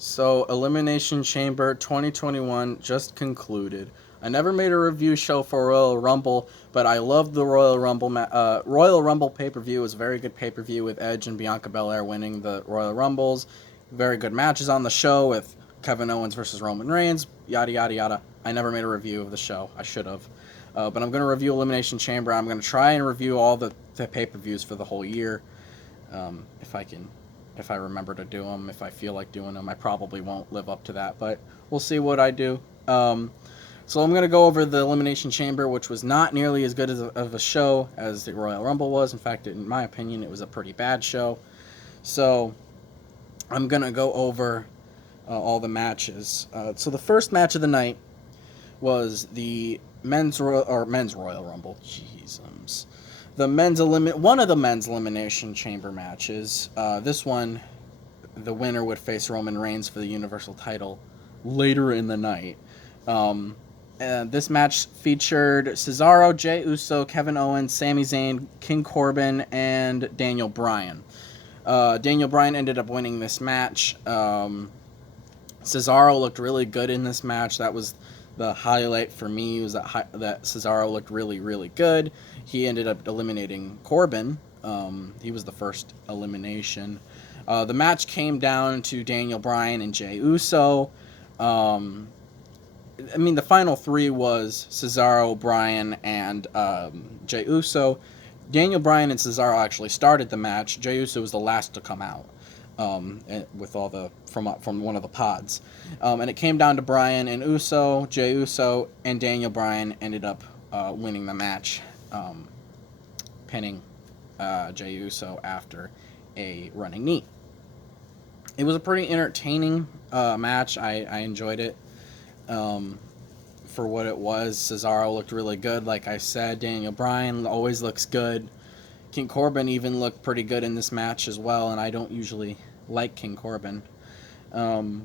So, Elimination Chamber 2021 just concluded. I never made a review show for Royal Rumble, but I loved the Royal Rumble. Royal Rumble pay per view. It was a very good pay per view with Edge and Bianca Belair winning the Royal Rumbles. Very good matches on the show with Kevin Owens versus Roman Reigns. Yada yada yada. I never made a review of the show. I should have. But I'm going to review Elimination Chamber. I'm going to try and review all the pay per views for the whole year, if I can, if I remember to do them, if I feel like doing them. I probably won't live up to that, but we'll see what I do. So I'm going to go over the Elimination Chamber, which was not nearly as good of a show as the Royal Rumble was. In fact, in my opinion, it was a pretty bad show. So I'm going to go over all the matches. So the first match of the night was the men's Royal Rumble. Jeez, one of the men's Elimination Chamber matches. This one, the winner would face Roman Reigns for the Universal title later in the night. And this match featured Cesaro, Jey Uso, Kevin Owens, Sami Zayn, King Corbin, and Daniel Bryan. Daniel Bryan ended up winning this match. Cesaro looked really good in this match. That was the highlight for me, was that Cesaro looked really, really good. He ended up eliminating Corbin. He was the first elimination. The match came down to Daniel Bryan and Jey Uso. The final three was Cesaro, Bryan, and Jey Uso. Daniel Bryan and Cesaro actually started the match. Jey Uso was the last to come out with all the from one of the pods, and it came down to Bryan and Uso. Jey Uso and Daniel Bryan ended up winning the match, pinning Jey Uso after a running knee. It was a pretty entertaining match. I enjoyed it. For what it was, Cesaro looked really good. Like I said, Daniel Bryan always looks good. King Corbin even looked pretty good in this match as well, and I don't usually like King Corbin.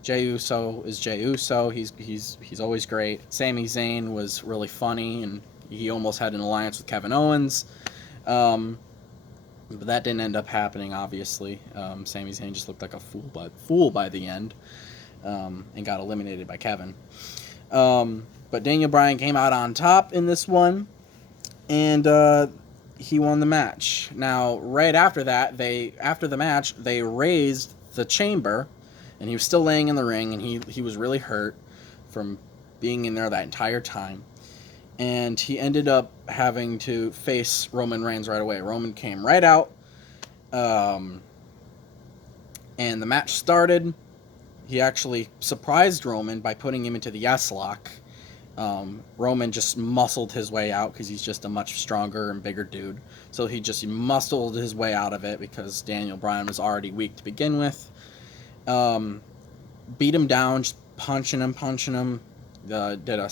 Jey Uso is Jey Uso. He's always great. Sami Zayn was really funny, and he almost had an alliance with Kevin Owens. But that didn't end up happening, obviously. Sami Zayn just looked like a fool by the end, and got eliminated by Kevin. But Daniel Bryan came out on top in this one, and he won the match. Now, right after that, after the match, they raised the chamber, and he was still laying in the ring, and he was really hurt from being in there that entire time. And he ended up having to face Roman Reigns right away. Roman came right out, and the match started. He actually surprised Roman by putting him into the S-Lock. Roman just muscled his way out because he's just a much stronger and bigger dude. So he just muscled his way out of it because Daniel Bryan was already weak to begin with. Beat him down, just punching him. Did a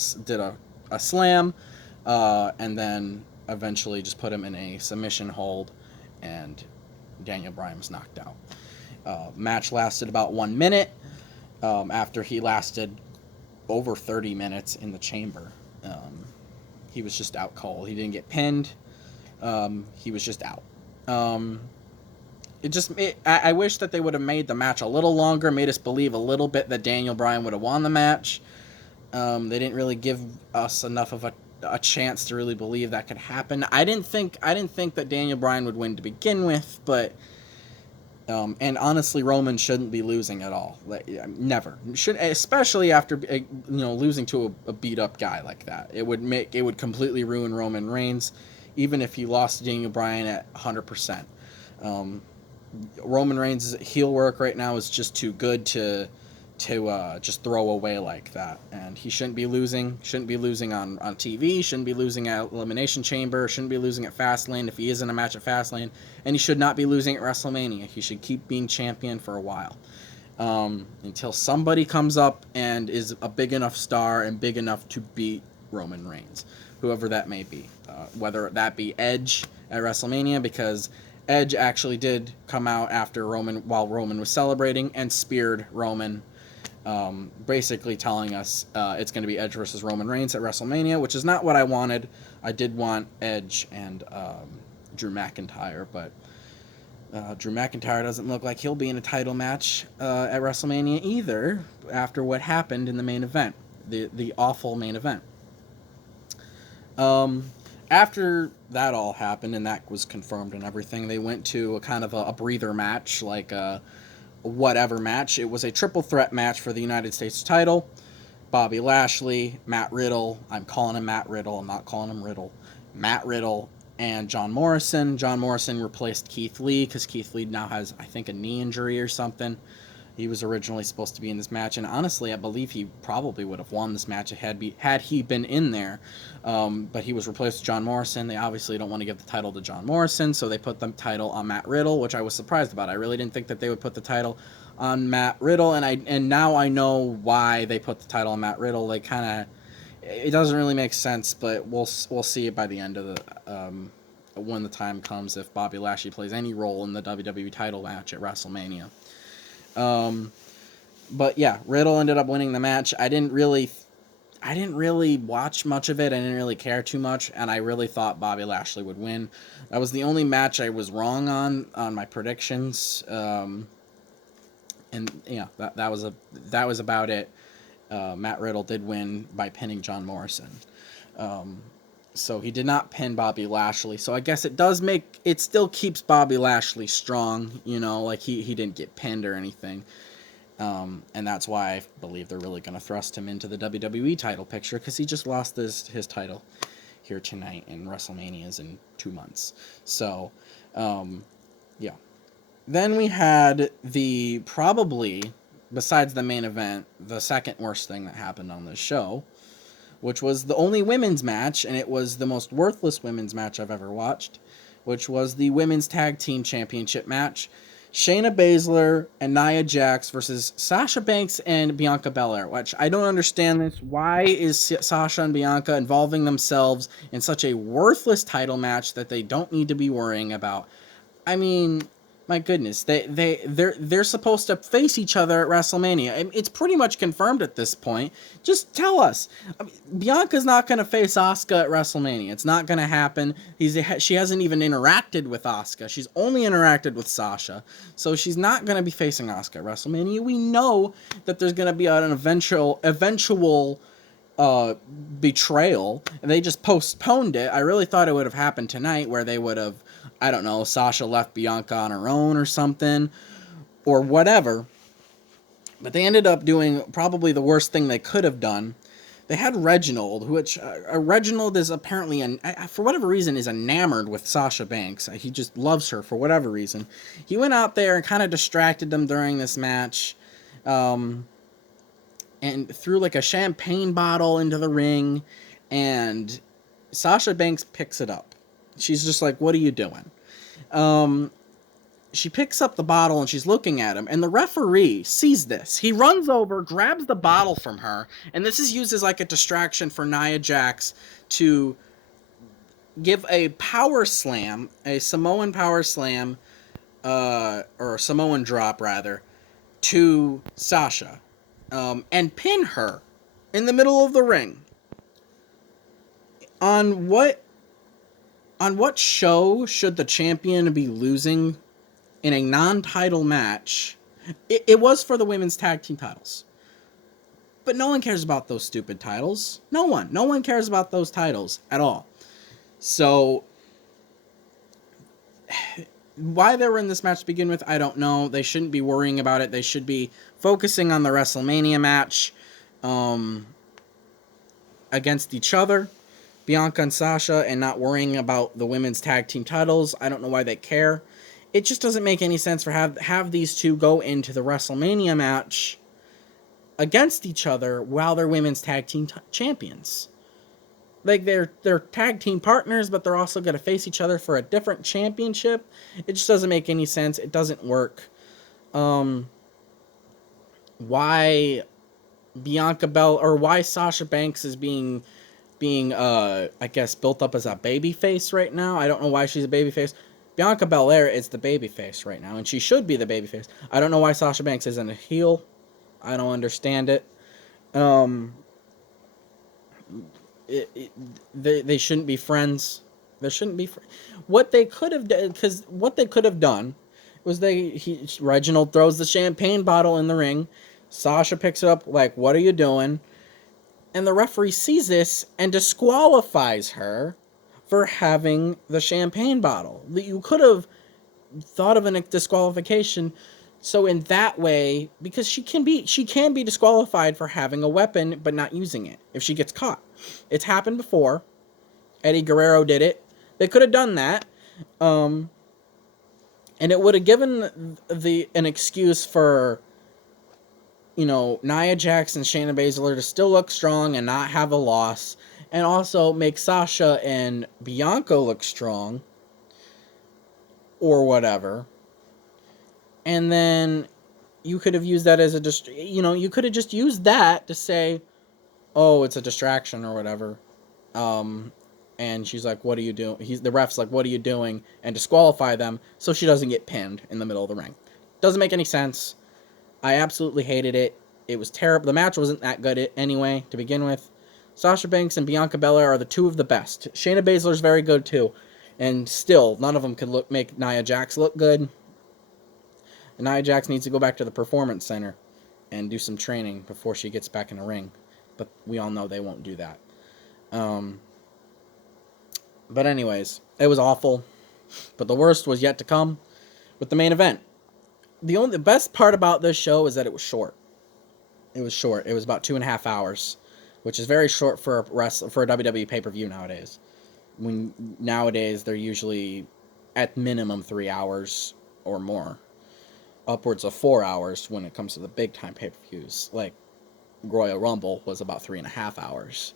slam, and then eventually just put him in a submission hold, and Daniel Bryan was knocked out. Match lasted about 1 minute. After he lasted over 30 minutes in the chamber. He was just out cold. He didn't get pinned. He was just out. I wish that they would have made the match a little longer, made us believe a little bit that Daniel Bryan would have won the match. They didn't really give us enough of a chance to really believe that could happen. I didn't think that Daniel Bryan would win to begin with, but and honestly, Roman shouldn't be losing at all. Never should, especially after losing to a beat up guy like that. It would completely ruin Roman Reigns, even if he lost to Daniel Bryan at 100%. Roman Reigns' heel work right now is just too good to just throw away like that, and he shouldn't be losing. Shouldn't be losing on TV. Shouldn't be losing at Elimination Chamber. Shouldn't be losing at Fastlane if he is in a match at Fastlane, and he should not be losing at WrestleMania. He should keep being champion for a while, until somebody comes up and is a big enough star and big enough to beat Roman Reigns, whoever that may be. Whether that be Edge at WrestleMania, because Edge actually did come out after while Roman was celebrating and speared Roman. Basically telling us it's going to be Edge versus Roman Reigns at WrestleMania, which is not what I wanted. I did want Edge and Drew McIntyre, but Drew McIntyre doesn't look like he'll be in a title match at WrestleMania either after what happened in the main event, the awful main event. After that all happened and that was confirmed and everything, they went to a kind of a breather match, like a whatever match. It was a triple threat match for the United States title. Bobby Lashley, Matt Riddle. I'm calling him Matt Riddle. I'm not calling him Riddle. Matt Riddle and John Morrison. John Morrison replaced Keith Lee because Keith Lee now has, I think, a knee injury or something. He was originally supposed to be in this match, and honestly, I believe he probably would have won this match had he been in there. But he was replaced with John Morrison. They obviously don't want to give the title to John Morrison, so they put the title on Matt Riddle, which I was surprised about. I really didn't think that they would put the title on Matt Riddle, and now I know why they put the title on Matt Riddle. They kind of, it doesn't really make sense, but we'll see it by the end of the when the time comes, if Bobby Lashley plays any role in the WWE title match at WrestleMania. But yeah, Riddle ended up winning the match. I didn't really watch much of it. I didn't really care too much, and I really thought Bobby Lashley would win. That was the only match I was wrong on my predictions. And yeah, that was about it. Matt Riddle did win by pinning John Morrison. So he did not pin Bobby Lashley. So I guess it still keeps Bobby Lashley strong, like he didn't get pinned or anything. And that's why I believe they're really going to thrust him into the WWE title picture, because he just lost his title here tonight, and WrestleMania's in 2 months. So, yeah. Then we had probably, besides the main event, the second worst thing that happened on this show, which was the only women's match, and it was the most worthless women's match I've ever watched, which was the Women's Tag Team Championship match. Shayna Baszler and Nia Jax versus Sasha Banks and Bianca Belair, which I don't understand this. Why is Sasha and Bianca involving themselves in such a worthless title match that they don't need to be worrying about? I mean, my goodness, they're supposed to face each other at WrestleMania. It's pretty much confirmed at this point. Just tell us. Bianca's not going to face Asuka at WrestleMania. It's not going to happen. She hasn't even interacted with Asuka. She's only interacted with Sasha. So she's not going to be facing Asuka at WrestleMania. We know that there's going to be an eventual betrayal, and they just postponed it. I really thought it would have happened tonight, where they would have, I don't know, Sasha left Bianca on her own or something, or whatever. But they ended up doing probably the worst thing they could have done. They had Reginald, which Reginald is apparently, for whatever reason, is enamored with Sasha Banks. He just loves her for whatever reason. He went out there and kind of distracted them during this match, and threw like a champagne bottle into the ring, and Sasha Banks picks it up. She's just like, "What are you doing?" She picks up the bottle and she's looking at him, and the referee sees this. He runs over, grabs the bottle from her, and this is used as like a distraction for Nia Jax to give a power slam, a Samoan power slam, or Samoan drop rather, to Sasha, and pin her in the middle of the ring. On what show should the champion be losing in a non-title match? It was for the women's tag team titles. But no one cares about those stupid titles. No one cares about those titles at all. So, why they were in this match to begin with, I don't know. They shouldn't be worrying about it. They should be focusing on the WrestleMania match against each other, Bianca and Sasha, and not worrying about the women's tag team titles. I don't know why they care. It just doesn't make any sense for have these two go into the WrestleMania match against each other while they're women's tag team champions. Like, they're tag team partners, but they're also going to face each other for a different championship. It just doesn't make any sense. It doesn't work. Why Bianca or why Sasha Banks is being I guess built up as a babyface right now. I don't know why she's a babyface. Bianca Belair is the babyface right now, and she should be the babyface. I don't know why Sasha Banks isn't a heel. I don't understand it. They shouldn't be friends. There shouldn't be what they could have done, Reginald throws the champagne bottle in the ring. Sasha picks it up like, what are you doing? And the referee sees this and disqualifies her for having the champagne bottle. You could have thought of a disqualification. So in that way, because she can be disqualified for having a weapon but not using it if she gets caught. It's happened before. Eddie Guerrero did it. They could have done that. And it would have given an excuse for, Nia Jax and Shayna Baszler to still look strong and not have a loss, and also make Sasha and Bianca look strong, or whatever. And then you could have used that as you could have just used that to say, oh, it's a distraction or whatever. And she's like, what are you doing? The ref's like, what are you doing? And disqualify them so she doesn't get pinned in the middle of the ring. Doesn't make any sense. I absolutely hated it. It was terrible. The match wasn't that good anyway to begin with. Sasha Banks and Bianca Belair are the two of the best. Shayna Baszler's very good too. And still, none of them could make Nia Jax look good. And Nia Jax needs to go back to the Performance Center and do some training before she gets back in the ring. But we all know they won't do that. But anyways, it was awful. But the worst was yet to come with the main event. The best part about this show is that it was short. It was short. It was about 2.5 hours, which is very short for a WWE pay-per-view nowadays. Nowadays they're usually at minimum 3 hours or more, upwards of 4 hours when it comes to the big time pay-per-views. Like Royal Rumble was about 3.5 hours,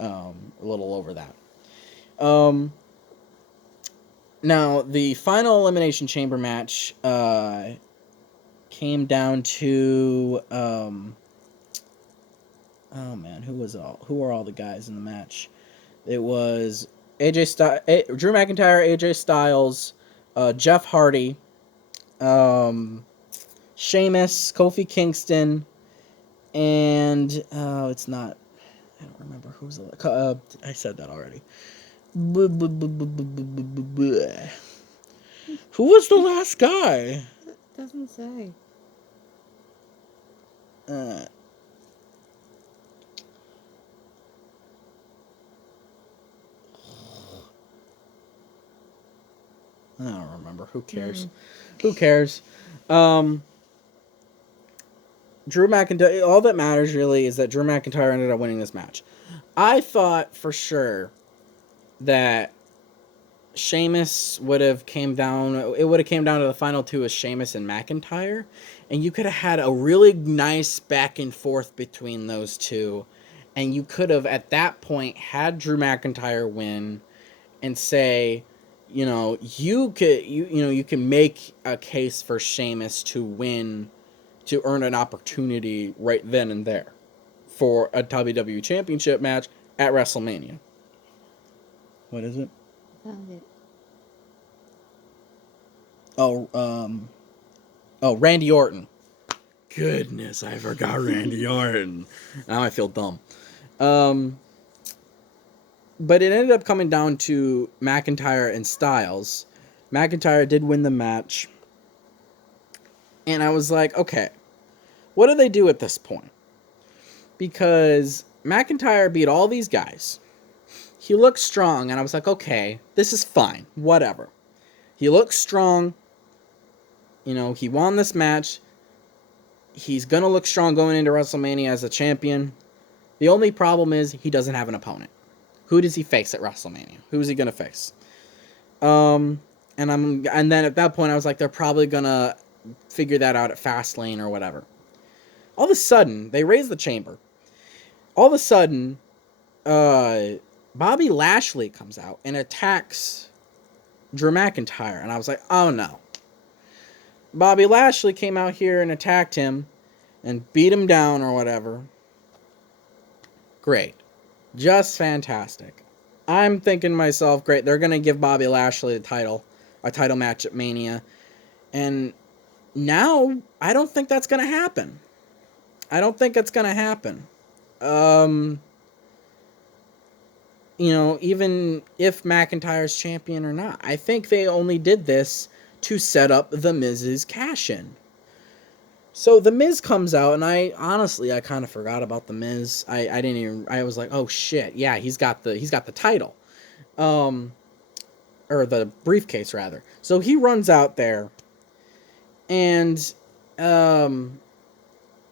a little over that. Now the final Elimination Chamber match came down to who were all the guys in the match? It was Drew McIntyre, AJ Styles, Jeff Hardy, Sheamus, Kofi Kingston, and it's not. I don't remember who's I said that already. Who was the last guy? It doesn't say. I don't remember. Who cares? Who cares? Drew McIntyre. All that matters really is that Drew McIntyre ended up winning this match. I thought for sure that Sheamus would have came down. It would have came down to the final two as Sheamus and McIntyre, and you could have had a really nice back and forth between those two, and you could have at that point had Drew McIntyre win, and say, you can make a case for Sheamus to win, to earn an opportunity right then and there for a WWE Championship match at WrestleMania. What is it? Found it. Randy Orton. Goodness, I forgot Randy Orton. Now I feel dumb. But it ended up coming down to McIntyre and Styles. McIntyre did win the match. And I was like, okay, what do they do at this point? Because McIntyre beat all these guys. He looked strong, and I was like, okay, this is fine. Whatever. He looks strong. He won this match. He's going to look strong going into WrestleMania as a champion. The only problem is he doesn't have an opponent. Who does he face at WrestleMania? Who is he going to face? And then at that point, I was like, they're probably going to figure that out at Fastlane or whatever. All of a sudden, they raise the chamber. All of a sudden, Bobby Lashley comes out and attacks Drew McIntyre. And I was like, oh no. Bobby Lashley came out here and attacked him and beat him down or whatever. Great. Just fantastic. I'm thinking to myself, great, they're going to give Bobby Lashley a title match at Mania. And now, I don't think that's going to happen. I don't think it's going to happen. Even if McIntyre's champion or not. I think they only did this to set up The Miz's cash-in. So The Miz comes out, and I kind of forgot about The Miz. I was like, oh shit, yeah, he's got the title, or the briefcase rather. So he runs out there, and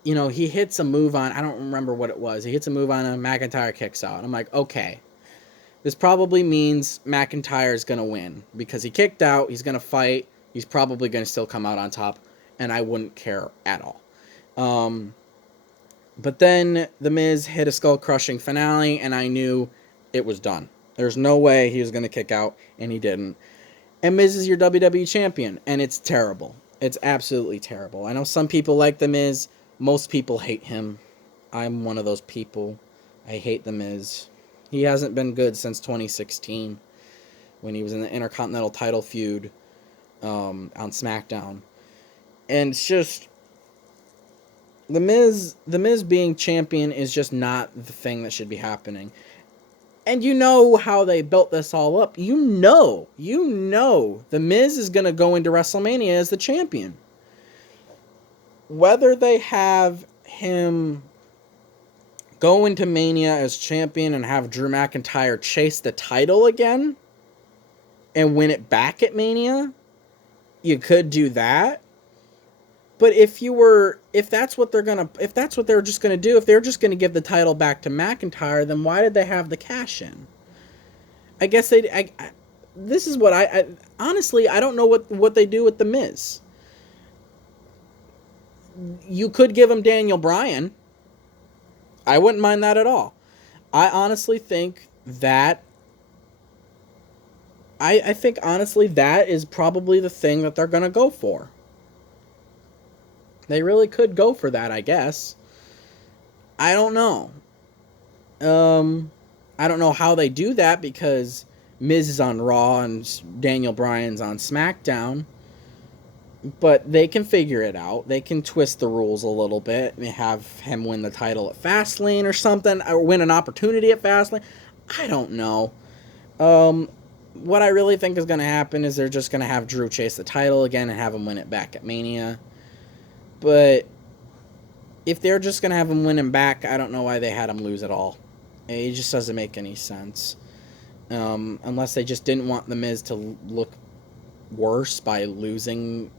he hits a move on, I don't remember what it was. He hits a move on him, McIntyre kicks out. I'm like, okay, this probably means McIntyre's gonna win because he kicked out. He's gonna fight. He's probably gonna still come out on top, and I wouldn't care at all. But then The Miz hit a skull-crushing finale, and I knew it was done. There's no way he was going to kick out, and he didn't. And Miz is your WWE champion, and it's terrible. It's absolutely terrible. I know some people like The Miz. Most people hate him. I'm one of those people. I hate The Miz. He hasn't been good since 2016 when he was in the Intercontinental title feud on SmackDown. And it's just... The Miz being champion is just not the thing that should be happening. And you know how they built this all up. You know, The Miz is going to go into WrestleMania as the champion. Whether they have him go into Mania as champion and have Drew McIntyre chase the title again and win it back at Mania, you could do that. But if that's what they're just gonna do, if they're just gonna give the title back to McIntyre, then why did they have the cash in? I guess this is what I honestly, I don't know what they do with The Miz. You could give him Daniel Bryan. I wouldn't mind that at all. I honestly think that I think honestly that is probably the thing that they're gonna go for. They really could go for that, I guess. I don't know. I don't know how they do that because Miz is on Raw and Daniel Bryan's on SmackDown. But they can figure it out. They can twist the rules a little bit and have him win the title at Fastlane or something, or win an opportunity at Fastlane. I don't know. What I really think is going to happen is they're just going to have Drew chase the title again and have him win it back at Mania. But if they're just going to have him win him back, I don't know why they had him lose at all. It just doesn't make any sense. Unless they just didn't want The Miz to look worse by losing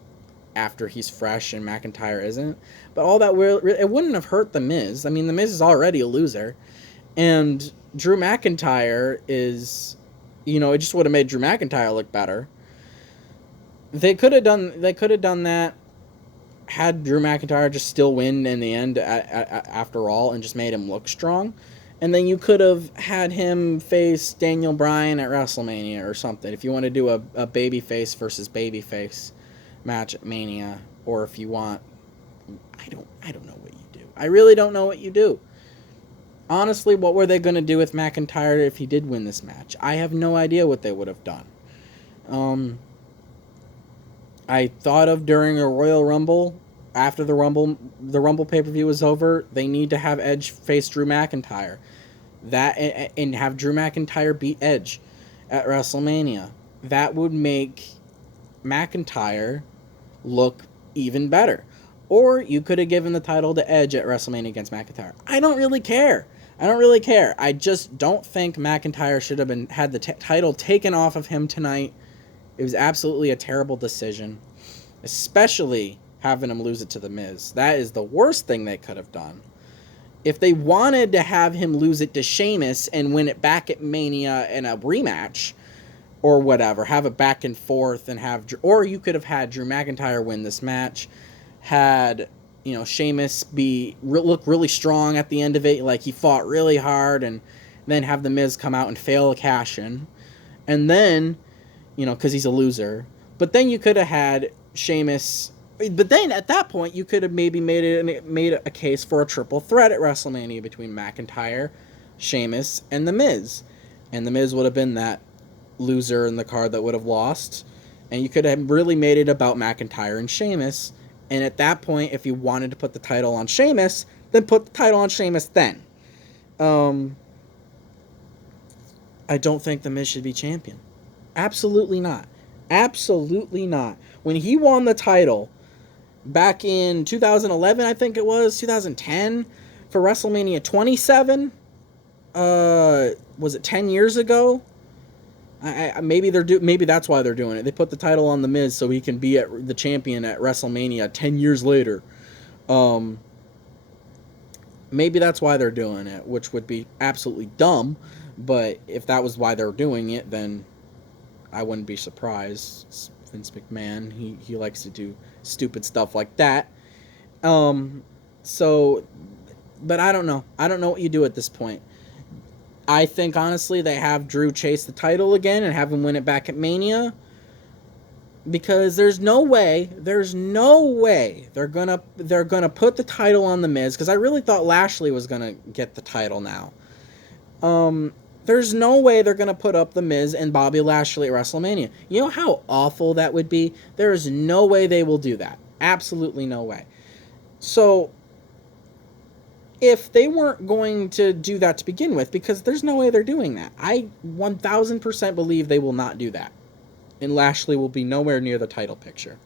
after he's fresh and McIntyre isn't. But all that, it wouldn't have hurt The Miz. I mean, The Miz is already a loser. And Drew McIntyre is, it just would have made Drew McIntyre look better. They could have done that. Had Drew McIntyre just still win in the end after all and just made him look strong. And then you could have had him face Daniel Bryan at WrestleMania or something. If you want to do a babyface versus babyface match at Mania. Or if you want... I don't know what you do. I really don't know what you do. Honestly, what were they going to do with McIntyre if he did win this match? I have no idea what they would have done. I thought of during a Royal Rumble, after the Rumble pay-per-view was over, they need to have Edge face Drew McIntyre. That, and have Drew McIntyre beat Edge at WrestleMania. That would make McIntyre look even better. Or you could have given the title to Edge at WrestleMania against McIntyre. I don't really care. I just don't think McIntyre should have had the title taken off of him tonight. It was absolutely a terrible decision, especially having him lose it to The Miz. That is the worst thing they could have done. If they wanted to have him lose it to Sheamus and win it back at Mania in a rematch or whatever, have it back and forth and or you could have had Drew McIntyre win this match, had, Sheamus look really strong at the end of it, like he fought really hard, and then have The Miz come out and fail a cash-in. And then, because he's a loser. But then you could have had Sheamus. But then at that point, you could have maybe made a case for a triple threat at WrestleMania between McIntyre, Sheamus, and The Miz. And The Miz would have been that loser in the card that would have lost. And you could have really made it about McIntyre and Sheamus. And at that point, if you wanted to put the title on Sheamus, then put the title on Sheamus then. I don't think The Miz should be champion. Absolutely not. Absolutely not. when he won the title back in 2011, I think it was 2010 for WrestleMania 27. Was it 10 years ago? Maybe maybe that's why they're doing it. They put the title on the Miz so he can be the champion at WrestleMania 10 years later. Maybe that's why they're doing it, which would be absolutely dumb. But if that was why they're doing it, then I wouldn't be surprised. It's Vince McMahon, he likes to do stupid stuff like that. So, but I don't know. I don't know what you do at this point. I think, honestly, they have Drew chase the title again and have him win it back at Mania. Because there's no way they're gonna put the title on the Miz. Because I really thought Lashley was gonna get the title now. There's no way they're gonna put up the Miz and Bobby Lashley at WrestleMania. You know how awful that would be? There is no way they will do that. Absolutely no way. So, if they weren't going to do that to begin with, because there's no way they're doing that, I 1000% believe they will not do that. And Lashley will be nowhere near the title picture.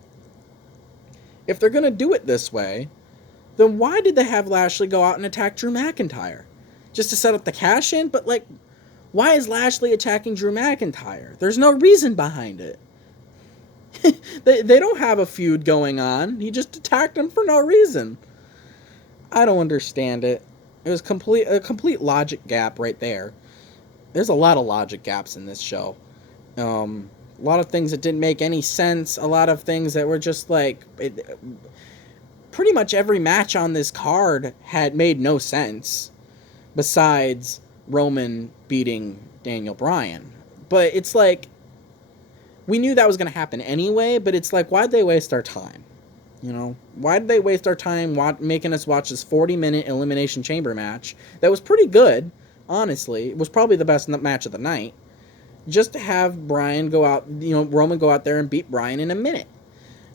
If they're going to do it this way, then why did they have Lashley go out and attack Drew McIntyre? Just to set up the cash-in? But, like, why is Lashley attacking Drew McIntyre? There's no reason behind it. They don't have a feud going on. He just attacked him for no reason. I don't understand it. It was a complete logic gap right there. There's a lot of logic gaps in this show. A lot of things that didn't make any sense. A lot of things that were just like... pretty much every match on this card had made no sense. Besides Roman beating Daniel Bryan. But it's like... we knew that was going to happen anyway, but it's like, why'd they waste our time? You know, why did they waste our time making us watch this 40-minute Elimination Chamber match that was pretty good, honestly. It was probably the best match of the night. Just to have Roman go out there and beat Bryan in a minute.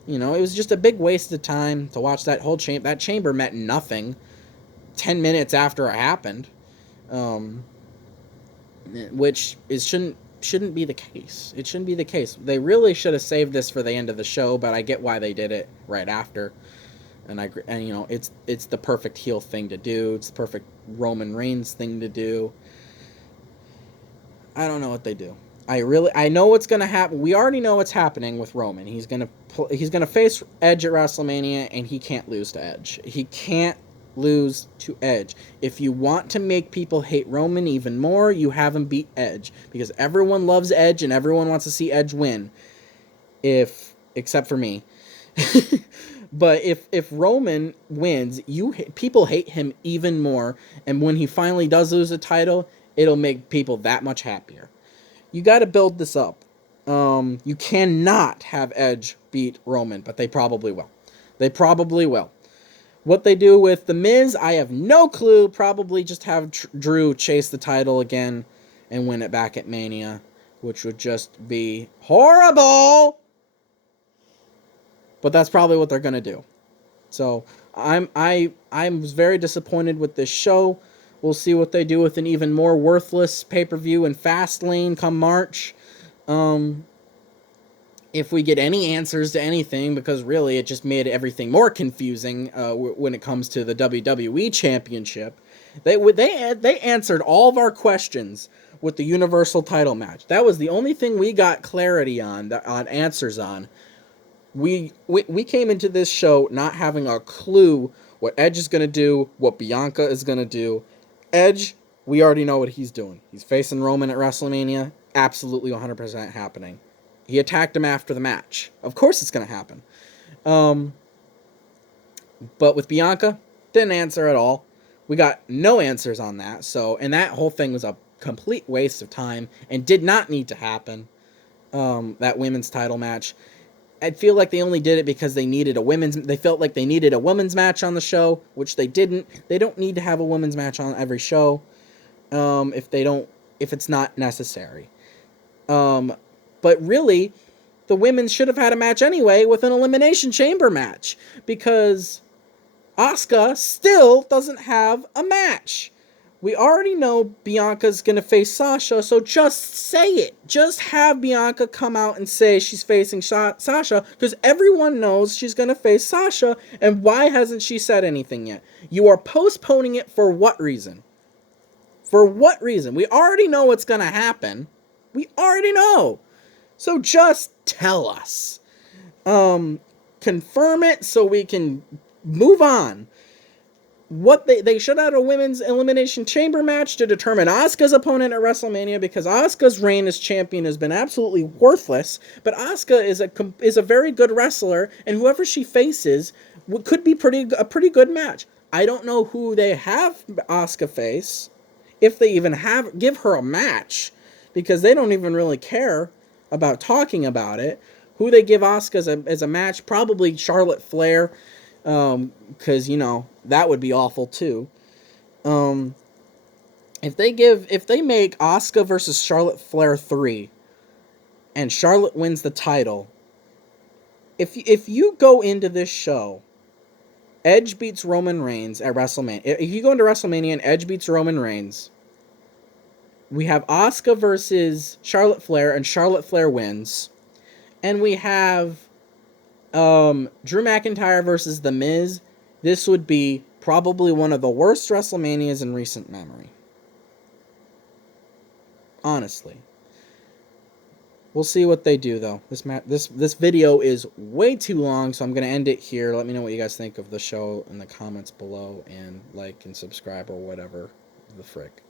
You know, it was just a big waste of time to watch that whole chamber. That chamber meant nothing 10 minutes after it happened. Which shouldn't be the case. It shouldn't be the case. They really should have saved this for the end of the show, but I get why they did it right after. And you know, it's the perfect heel thing to do. It's the perfect Roman Reigns thing to do. I don't know what they do. I know what's going to happen. We already know what's happening with Roman. He's going to face Edge at WrestleMania, and he can't lose to Edge. He can't lose to Edge. If you want to make people hate Roman even more, you have him beat Edge, because everyone loves Edge and everyone wants to see Edge win, except for me. But if Roman wins, people hate him even more, and when he finally does lose the title, it'll make people that much happier. You got to build this up. You cannot have Edge beat Roman, but they probably will. What they do with The Miz, I have no clue. Probably just have Drew chase the title again and win it back at Mania, which would just be horrible. But that's probably what they're gonna do. So I'm very disappointed with this show. We'll see what they do with an even more worthless pay-per-view in Fastlane come March. If we get any answers to anything, because really it just made everything more confusing when it comes to the WWE Championship. They answered all of our questions with the Universal title match. That was the only thing we got clarity on answers on. We came into this show not having a clue what Edge is going to do, what Bianca is going to do. Edge, we already know what he's doing. He's facing Roman at WrestleMania. Absolutely 100% happening. He attacked him after the match. Of course it's going to happen. But with Bianca, didn't answer at all. We got no answers on that. And that whole thing was a complete waste of time and did not need to happen. That women's title match. I feel like they only did it because they felt like they needed a women's match on the show, which they didn't. They don't need to have a women's match on every show, if it's not necessary. But really, the women should have had a match anyway with an Elimination Chamber match, because Asuka still doesn't have a match. We already know Bianca's going to face Sasha, so just say it. Just have Bianca come out and say she's facing Sasha, because everyone knows she's going to face Sasha, and why hasn't she said anything yet? You are postponing it for what reason? For what reason? We already know what's going to happen. We already know. So just tell us. Confirm it so we can move on. What they should have a women's elimination chamber match to determine Asuka's opponent at WrestleMania, because Asuka's reign as champion has been absolutely worthless. But Asuka is a very good wrestler, and whoever she faces could be a pretty good match. I don't know who they have Asuka face, if they even give her a match, because they don't even really care about talking about it. Who they give Asuka as a match? Probably Charlotte Flair. Because, that would be awful too. If they make Asuka versus Charlotte Flair 3 and Charlotte wins the title, if you go into this show, Edge beats Roman Reigns at WrestleMania. If you go into WrestleMania and Edge beats Roman Reigns, we have Asuka versus Charlotte Flair and Charlotte Flair wins, and we have Drew McIntyre versus The Miz. This would be probably one of the worst WrestleManias in recent memory. Honestly. We'll see what they do, though. This video is way too long, so I'm going to end it here. Let me know what you guys think of the show in the comments below, and like and subscribe or whatever the frick.